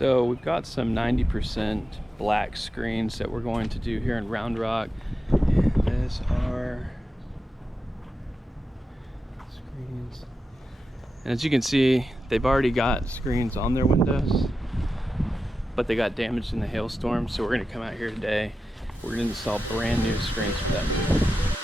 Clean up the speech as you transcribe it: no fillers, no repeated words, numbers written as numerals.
So we've got some 90% black screens that we're going to do here in Round Rock. And these are screens. And as you can see, they've already got screens on their windows, but they got damaged in the hailstorm. So we're gonna come out here today. We're gonna install brand new screens for that roof.